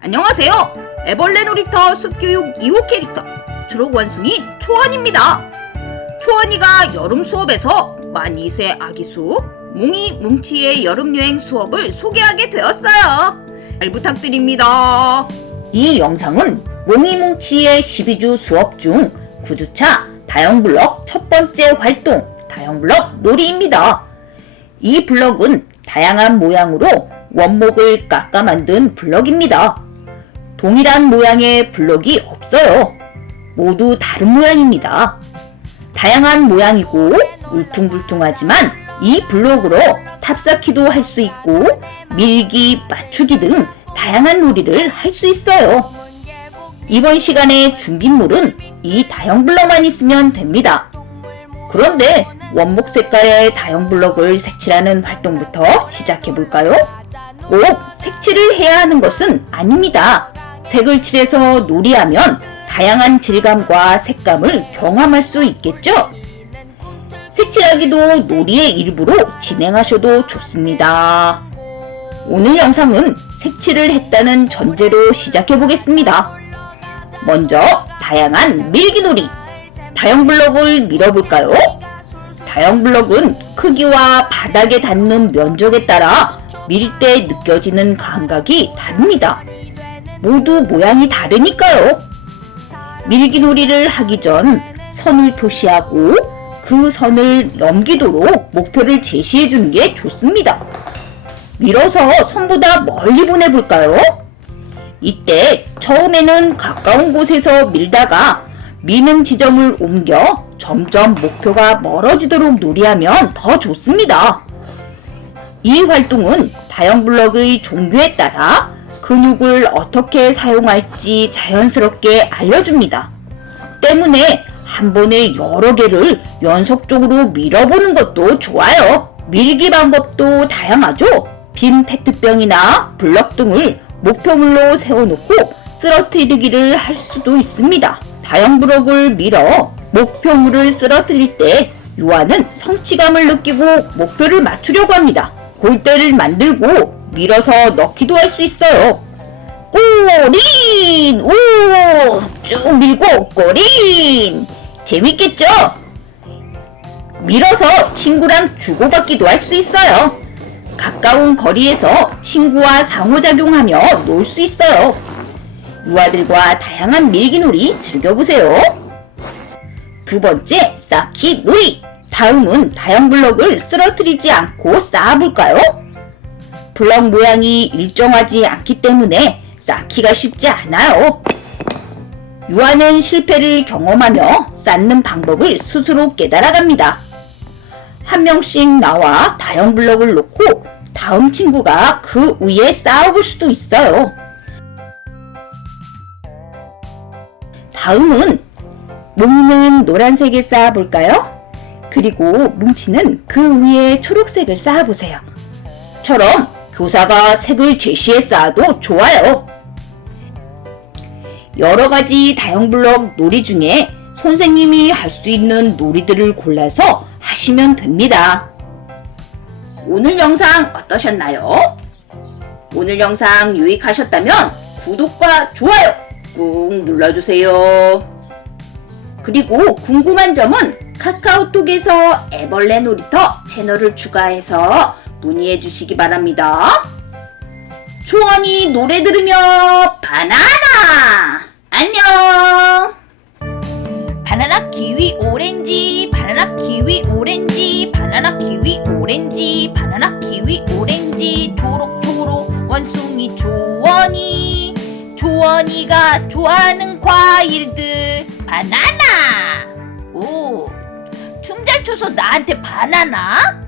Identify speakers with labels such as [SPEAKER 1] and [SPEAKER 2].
[SPEAKER 1] 안녕하세요. 애벌레 놀이터 숲교육 2호 캐릭터 초록 원숭이 초원입니다. 초원이가 여름 수업에서 만이세 아기 수 몽이 뭉치의 여름 여행 수업을 소개하게 되었어요. 잘 부탁드립니다. 이 영상은 몽이 뭉치의 12주 수업 중 9주차 다영블럭 첫 번째 활동 다영블럭 놀이입니다. 이 블럭은 다양한 모양으로 원목을 깎아 만든 블럭입니다. 동일한 모양의 블럭이 없어요. 모두 다른 모양입니다. 다양한 모양이고 울퉁불퉁하지만 이 블록으로 탑쌓기도 할 수 있고 밀기, 맞추기 등 다양한 놀이를 할 수 있어요. 이번 시간의 준비물은 이 다형 블럭만 있으면 됩니다. 그런데 원목 색깔의 다형 블럭을 색칠하는 활동부터 시작해 볼까요? 꼭 색칠을 해야 하는 것은 아닙니다. 색을 칠해서 놀이하면 다양한 질감과 색감을 경험할 수 있겠죠? 색칠하기도 놀이의 일부로 진행하셔도 좋습니다. 오늘 영상은 색칠을 했다는 전제로 시작해 보겠습니다. 먼저 다양한 밀기놀이 다형 블럭을 밀어볼까요? 다형 블럭은 크기와 바닥에 닿는 면적에 따라 밀 때 느껴지는 감각이 다릅니다. 모두 모양이 다르니까요. 밀기놀이를 하기 전 선을 표시하고 그 선을 넘기도록 목표를 제시해 주는 게 좋습니다. 밀어서 선보다 멀리 보내볼까요? 이때 처음에는 가까운 곳에서 밀다가 미는 지점을 옮겨 점점 목표가 멀어지도록 놀이하면 더 좋습니다. 이 활동은 다형 블럭의 종류에 따라 근육을 어떻게 사용할지 자연스럽게 알려줍니다. 때문에 한 번에 여러 개를 연속적으로 밀어보는 것도 좋아요. 밀기 방법도 다양하죠. 빈 페트병이나 블럭 등을 목표물로 세워놓고 쓰러뜨리기를 할 수도 있습니다. 다형 블럭을 밀어 목표물을 쓰러뜨릴 때 유아는 성취감을 느끼고 목표를 맞추려고 합니다. 골대를 만들고 밀어서 넣기도 할 수 있어요. 꼬린! 오! 쭉 밀고 꼬린! 재밌겠죠? 밀어서 친구랑 주고받기도 할 수 있어요. 가까운 거리에서 친구와 상호작용하며 놀 수 있어요. 유아들과 다양한 밀기놀이 즐겨보세요. 두 번째, 쌓기 놀이. 다음은 다형 블럭을 쓰러뜨리지 않고 쌓아볼까요? 블럭 모양이 일정하지 않기 때문에 쌓기가 쉽지 않아요. 유아는 실패를 경험하며 쌓는 방법을 스스로 깨달아갑니다. 한 명씩 나와 다형 블럭을 놓고 다음 친구가 그 위에 쌓아볼 수도 있어요. 다음은 몽이는 노란색에 쌓아볼까요? 그리고 뭉치는 그 위에 초록색을 쌓아보세요. 처럼 교사가 색을 제시해 쌓아도 좋아요. 여러 가지 다형 블럭 놀이 중에 선생님이 할 수 있는 놀이들을 골라서 하시면 됩니다. 오늘 영상 어떠셨나요? 오늘 영상 유익하셨다면 구독과 좋아요 꾹 눌러주세요. 그리고 궁금한 점은 카카오톡에서 애벌레 놀이터 채널을 추가해서 문의해 주시기 바랍니다. 초원이 노래 들으며 바나나! 안녕!
[SPEAKER 2] 바나나 키위 오렌지 바나나 키위 오렌지 바나나 키위 오렌지 바나나 키위 오렌지 초록초록 원숭이 조원이 조원이가 좋아하는 과일들 바나나 오 춤 잘 춰서 나한테 바나나